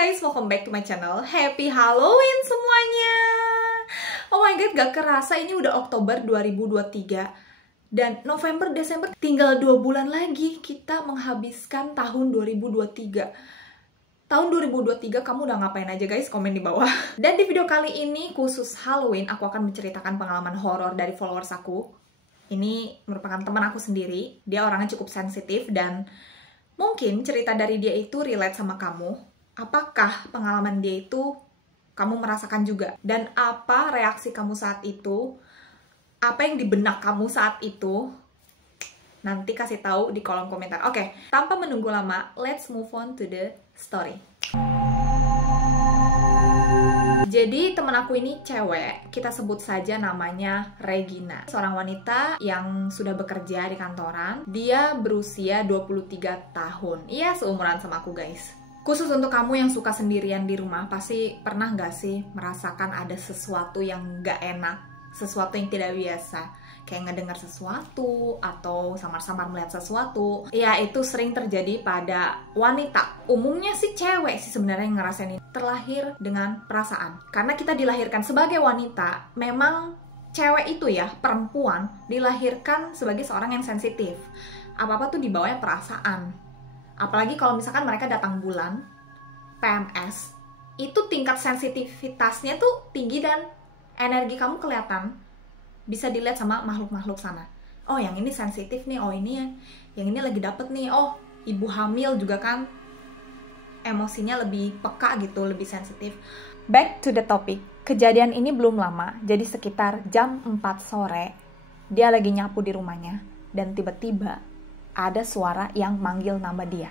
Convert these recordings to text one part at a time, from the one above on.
guys, welcome back to my channel. Happy Halloween semuanya. Oh my god, gak kerasa ini udah Oktober 2023. Dan November, Desember tinggal 2 bulan lagi kita menghabiskan tahun 2023. Tahun 2023 kamu udah ngapain aja guys? Komen di bawah. Dan di video kali ini khusus Halloween, aku akan menceritakan pengalaman horor dari followers aku. Ini merupakan teman aku sendiri. Dia orangnya cukup sensitif dan mungkin cerita dari dia itu relate sama kamu. Apakah pengalaman dia itu kamu merasakan juga? Dan apa reaksi kamu saat itu? Apa yang di benak kamu saat itu? Nanti kasih tahu di kolom komentar. Oke, tanpa menunggu lama, let's move on to the story. Jadi temen aku ini cewek, kita sebut saja namanya Regina. Seorang wanita yang sudah bekerja di kantoran. Dia berusia 23 tahun. Iya, seumuran sama aku guys. Khusus untuk kamu yang suka sendirian di rumah, pasti pernah gak sih merasakan ada sesuatu yang gak enak, sesuatu yang tidak biasa, kayak ngedengar sesuatu atau samar-samar melihat sesuatu. Ya, itu sering terjadi pada wanita. Umumnya sih cewek sih sebenarnya yang ngerasain ini. Terlahir dengan perasaan. Karena kita dilahirkan sebagai wanita, memang cewek itu ya, perempuan, dilahirkan sebagai seorang yang sensitif. Apa-apa tuh dibawanya perasaan. Apalagi kalau misalkan mereka datang bulan, PMS, itu tingkat sensitivitasnya tuh tinggi dan energi kamu kelihatan. Bisa dilihat sama makhluk-makhluk sana. Oh, yang ini sensitif nih, oh ini ya. Yang ini lagi dapet nih, oh ibu hamil juga kan. Emosinya lebih peka gitu, lebih sensitif. Back to the topic. Kejadian ini belum lama, jadi sekitar jam 4 sore. Dia lagi nyapu di rumahnya, dan tiba-tiba ada suara yang manggil nama dia.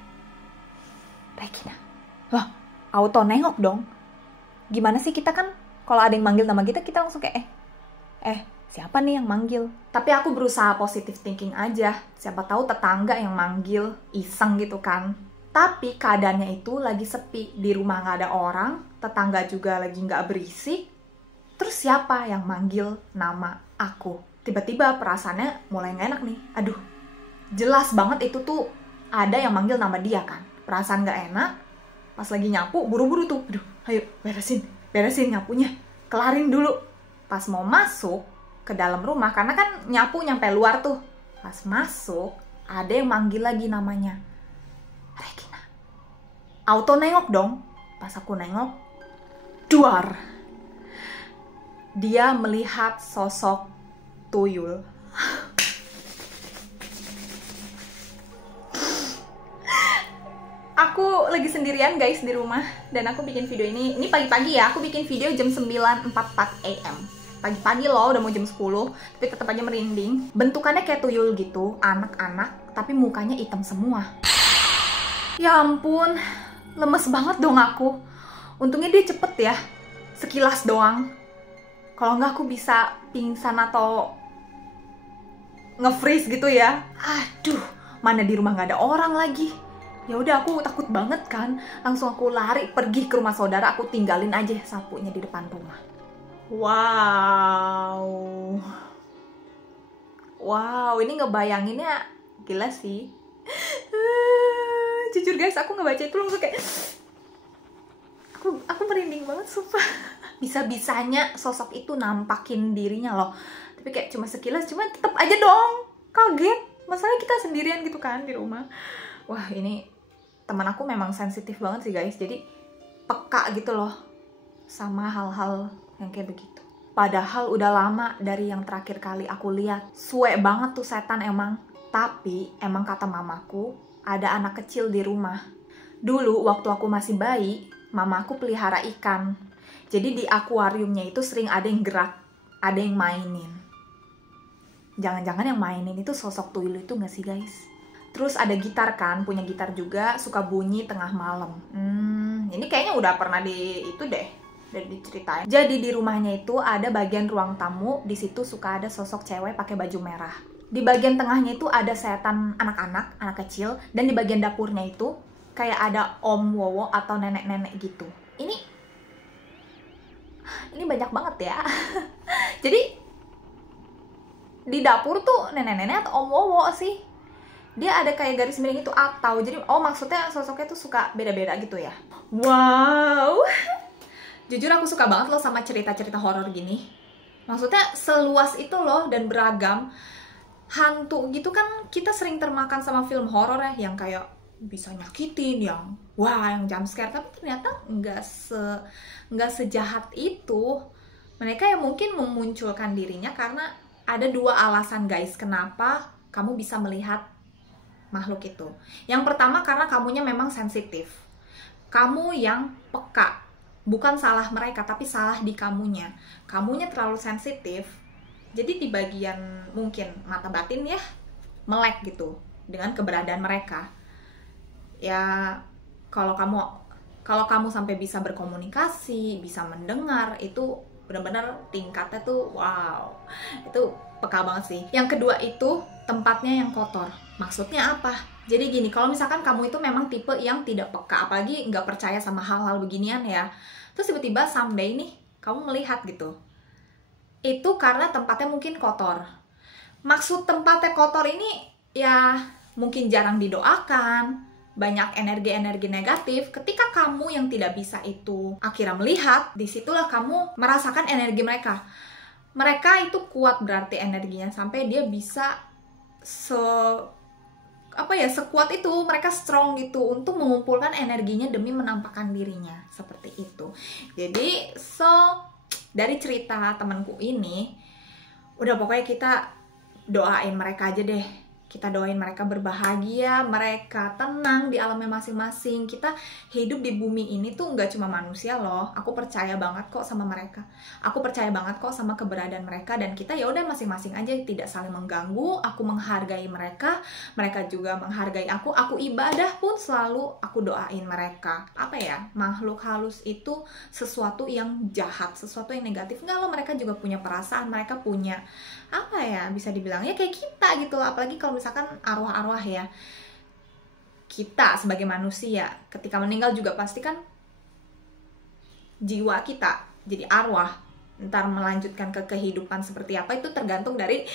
Regina. Loh, auto nengok dong. Gimana sih kita kan, kalau ada yang manggil nama kita, kita langsung kayak, siapa nih yang manggil? Tapi aku berusaha positive thinking aja. Siapa tahu tetangga yang manggil, iseng gitu kan. Tapi keadaannya itu lagi sepi. Di rumah nggak ada orang, tetangga juga lagi nggak berisik. Terus siapa yang manggil nama aku? Tiba-tiba perasaannya mulai nggak enak nih. Aduh, jelas banget itu tuh ada yang manggil nama dia kan. Perasaan gak enak. Pas lagi nyapu, buru-buru tuh. Aduh, ayo beresin nyapunya. Kelarin dulu. Pas mau masuk ke dalam rumah, karena kan nyapu nyampe luar tuh. Pas masuk, ada yang manggil lagi namanya. Regina. Auto nengok dong. Pas aku nengok, duar. Dia melihat sosok tuyul. Aku lagi sendirian guys di rumah dan aku bikin video ini pagi-pagi ya, aku bikin video jam 9.44 AM. Pagi-pagi loh, udah mau jam 10, tapi tetap aja merinding. Bentukannya kayak tuyul gitu, anak-anak, tapi mukanya hitam semua. Ya ampun, lemes banget dong aku. Untungnya dia cepet ya, sekilas doang. Kalau nggak aku bisa pingsan atau nge-freeze gitu ya. Aduh, mana di rumah nggak ada orang lagi. Ya udah, aku takut banget kan, langsung aku lari pergi ke rumah saudara, aku tinggalin aja sapunya di depan rumah. Wow, ini ngebayanginnya gila sih. Jujur guys, aku ngebaca itu langsung kayak aku merinding banget sumpah. Bisa-bisanya sosok itu nampakin dirinya loh, tapi kayak cuma sekilas, cuma tetap aja dong kaget. Masalahnya kita sendirian gitu kan di rumah. Wah, ini teman aku memang sensitif banget sih guys, jadi peka gitu loh sama hal-hal yang kayak begitu. Padahal udah lama dari yang terakhir kali aku lihat. Suwe banget tuh setan emang. Tapi emang kata mamaku, ada anak kecil di rumah. Dulu waktu aku masih bayi, mamaku pelihara ikan. Jadi di akuariumnya itu sering ada yang gerak, ada yang mainin. Jangan-jangan yang mainin itu sosok tuyul itu gak sih guys? Terus ada gitar kan, punya gitar juga, suka bunyi tengah malam. Ini kayaknya udah pernah udah diceritain. Jadi di rumahnya itu ada bagian ruang tamu, di situ suka ada sosok cewek pakai baju merah. Di bagian tengahnya itu ada setan anak-anak, anak kecil, dan di bagian dapurnya itu kayak ada om wowo atau nenek-nenek gitu. Ini banyak banget ya. Jadi di dapur tuh nenek-nenek atau om wowo sih. dia ada kayak garis miring itu, atau jadi maksudnya sosoknya tuh suka beda-beda gitu ya. Wow. Jujur aku suka banget loh sama cerita-cerita horor gini. Maksudnya seluas itu loh dan beragam. Hantu gitu kan kita sering termakan sama film horor ya, yang kayak bisa nyakitin, yang yang jump scare, tapi ternyata nggak sejahat itu. Mereka yang mungkin memunculkan dirinya karena ada dua alasan guys, kenapa kamu bisa melihat makhluk itu. Yang pertama karena kamunya memang sensitif. Kamu yang peka. Bukan salah mereka, tapi salah di kamunya. Kamunya terlalu sensitif. Jadi di bagian mungkin mata batin ya, melek gitu dengan keberadaan mereka. Ya kalau kamu sampai bisa berkomunikasi, bisa mendengar, itu benar-benar tingkatnya tuh wow. Itu peka banget sih. Yang kedua itu tempatnya yang kotor. Maksudnya apa? Jadi gini, kalau misalkan kamu itu memang tipe yang tidak peka, apalagi nggak percaya sama hal-hal beginian ya, terus tiba-tiba someday nih kamu melihat gitu, itu karena tempatnya mungkin kotor. Maksud tempatnya kotor ini ya mungkin jarang didoakan, banyak energi-energi negatif. Ketika kamu yang tidak bisa itu akhirnya melihat, disitulah kamu merasakan energi mereka. Mereka itu kuat berarti energinya, sampai dia bisa sekuat itu, mereka strong gitu untuk mengumpulkan energinya demi menampakkan dirinya seperti itu. Jadi dari cerita temanku ini, udah pokoknya kita doain mereka aja deh. Kita doain mereka berbahagia, mereka tenang di alamnya masing-masing. Kita hidup di bumi ini tuh nggak cuma manusia loh. Aku percaya banget kok sama mereka. Aku percaya banget kok sama keberadaan mereka, dan kita ya udah masing-masing aja, tidak saling mengganggu. Aku menghargai mereka, mereka juga menghargai aku. Aku ibadah pun selalu aku doain mereka. Apa ya? Makhluk halus itu sesuatu yang jahat, sesuatu yang negatif. Nggak loh, mereka juga punya perasaan, mereka punya apa ya, bisa dibilang ya kayak kita gitu. Apalagi kalau misalkan arwah-arwah ya, kita sebagai manusia ketika meninggal juga pasti kan jiwa kita jadi arwah, ntar melanjutkan ke kehidupan seperti apa, itu tergantung dari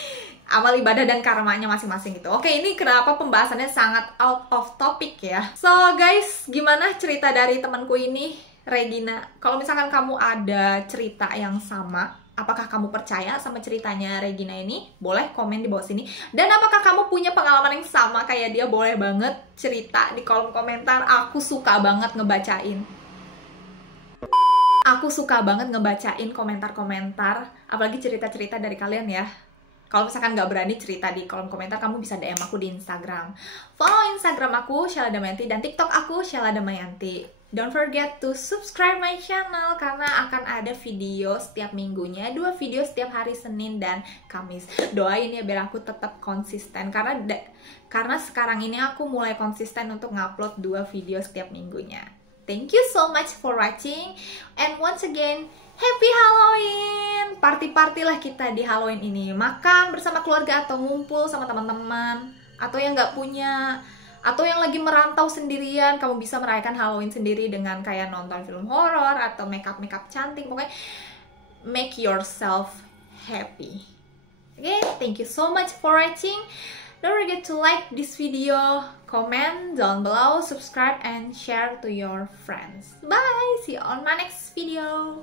amal ibadah dan karmanya masing-masing gitu. Oke, ini kenapa pembahasannya sangat out of topic ya. So guys, gimana cerita dari temanku ini, Regina? Kalau misalkan kamu ada cerita yang sama, apakah kamu percaya sama ceritanya Regina ini? Boleh komen di bawah sini. Dan apakah kamu punya pengalaman yang sama kayak dia? Boleh banget cerita di kolom komentar. Aku suka banget ngebacain. Aku suka banget ngebacain komentar-komentar, apalagi cerita-cerita dari kalian ya. Kalau misalkan nggak berani cerita di kolom komentar, kamu bisa DM aku di Instagram. Follow Instagram aku, Sheila Damayanti, dan TikTok aku, Sheila Damayanti. Don't forget to subscribe my channel, karena akan ada video setiap minggunya, 2 video setiap hari Senin dan Kamis. Doain ya biar aku tetap konsisten, karena sekarang ini aku mulai konsisten untuk ngupload 2 video setiap minggunya. Thank you so much for watching, and once again, Happy Halloween! Party-party lah kita di Halloween ini. Makan bersama keluarga atau ngumpul sama teman-teman, atau yang nggak punya, atau yang lagi merantau sendirian, kamu bisa merayakan Halloween sendiri dengan kayak nonton film horor atau makeup cantik. Pokoknya make yourself happy. Okay, thank you so much for watching. Don't forget to like this video, comment down below, subscribe, and share to your friends. Bye! See you on my next video.